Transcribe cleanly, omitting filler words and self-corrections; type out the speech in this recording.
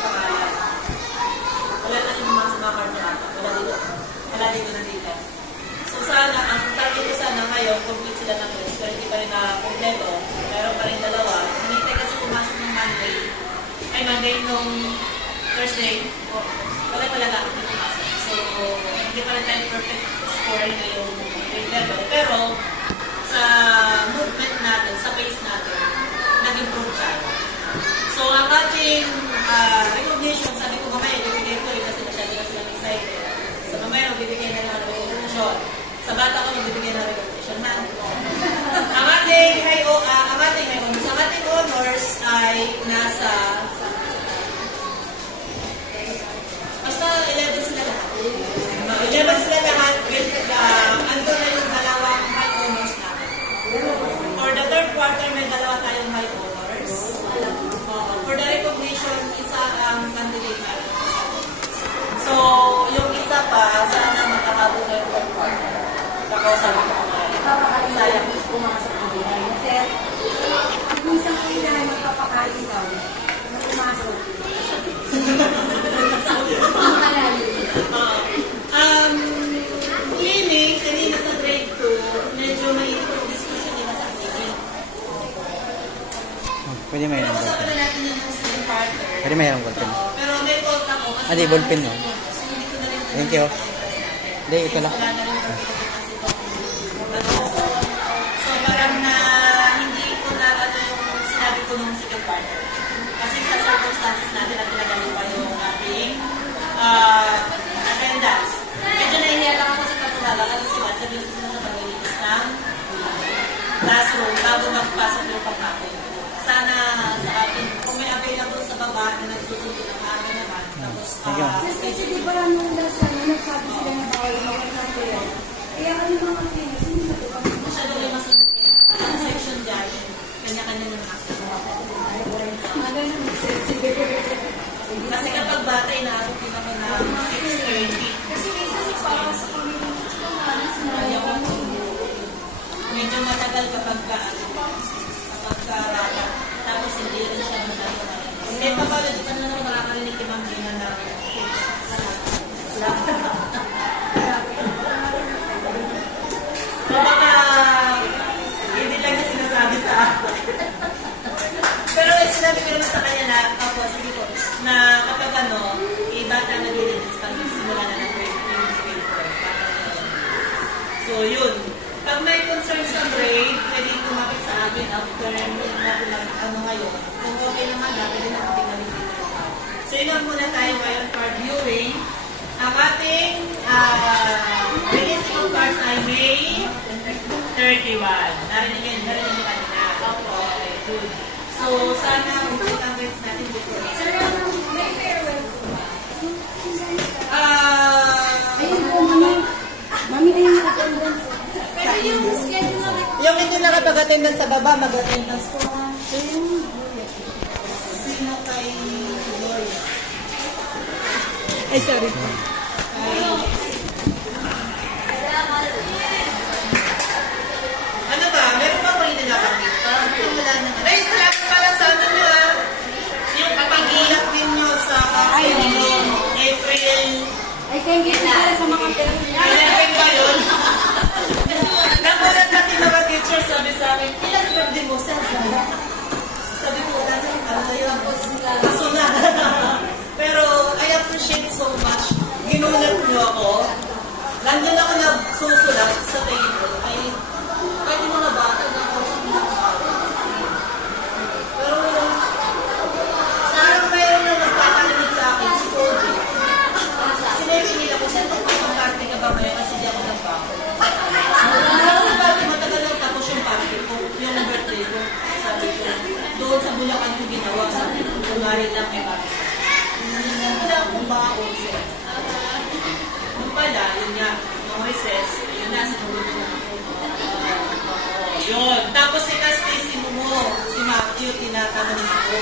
yung pangalan. Wala na yung mga sa mga card na ata. Wala dito na dito. So sana, ang target ko sana ngayon, complete sila ng list. Pero hindi pa rin na kompleto. Meron pa rin dalawa. Hinintay kasi pumasok ng Monday. Ay, Monday nung Thursday. Wala na ako pumasok. So, hindi pa rin tayo perfect score na yung level. Pero, sa movement natin, sa pace natin, nag-improve tayo. So, ang ating recognition, sabi ko mamaya, ibibigay ko rin kasi masyado na silang excited. So, mamaya, magbibigay na lang ng recognition. Sa bata ko, magbibigay na recognition na. Ang ating honors ay nasa basta 11 sila lahat. 11 sila lahat with ando na yung dalawang high honors natin. For the third quarter, may dalawa tayong high honors. For the recognition, isa ang candidate natin. So, yung isa pa, sana makakabot na yung third quarter. Tapos, sabi ko sayang pumasok ang bihay. Kasi, kung isang kailangan magpapakain daw, na pumasok. Cleaning, kanina sa grade 2, medyo may discussion nila sa cleaning. Pwede may hirang ballpen. Pwede may hirang ballpen. Pero may fault ako. Di, ballpen no? Thank you. Hindi, ito lang. So, parang na hindi ko na yung sinabi ko nung second quarter. Kasi sa circumstances natin na pinagaling pa yung ating attendance. Medyo nahihiya lang ako sa katulala kasi si Matt sabi ko sa paglilis ng classroom bago magpasok yung pagkakon. Sana sa atin, kung may available sa baba na nagsusunod ng amin naman. Tapos, kasi di ba nung nagsabi sila na bawal ng kuya? Kaya ano mga kinis, hindi sa diba? Masyado yung masunod. Ang section dyan, kanya-kanya ng action. Kasi kapag bata, inaabot din ako na 6:30. Kasi minsan parang sa medyo matagal kapag bata. Tapos hindi rin siya masyado. Eh, papalo, di pa naman ako nakakarinig kay Ma'am Gina na so, baka hindi lang niya sinasabi sa akin. Pero sinabi ko naman sa kanya na, sabi ko, na kapag bata nag-release pag simula na ng grade 3 So, yun. Pag may concerns sa grade, pwede kumapit sa akin after ngayon. Kung okay naman, pwede na kapit dito. So, yun lang muna tayo ngayon for viewing. Ang ating releasing of cards ay May 31. Narinig yun kanina. Okay, good. So, sana ulit ang grades natin dito. may farewell po ba? Ayun po, mami ayun yung attendance. Pero yung schedule na yung hindi nakapag-attendance sa baba, mag-attendance ko. Sino kay Gloria? Ay, sorry po. Ano ba? Meron ba ko rin nilakapit? Parang wala naman. Ay, salamat pala sa ano nyo yung pag-iyak din nyo sa April. Ay, thank you pala sa mga pera. 11 ba yun? Nakulat natin mga teachers, sabi sa akin, ilan birthday mo, sir? Sabi ko, ano yun? Kaso na. Pero, I appreciate so much. Ginulat nyo ako. Nandun ako nagsusulat sa table. Ay, kahit yung mga bata na ako sa pero, sarang mayroon na nagpapalinig sa akin, si Cody. Sinabi nila ko, saan ang party ka ba ngayon? Kasi di ako nagpapal. Matagal lang tapos yung party ko, yung birthday ko. Sabi ko, doon sa Bulacan ko ginawa. Sabi ko, kunwari lang may party. Wala akong baon siya. Nung pala, yun nga, yung recess, yun na, sinulog na ako. Yun. Tapos si Stacy mo, si Matthew, tinatanong ako.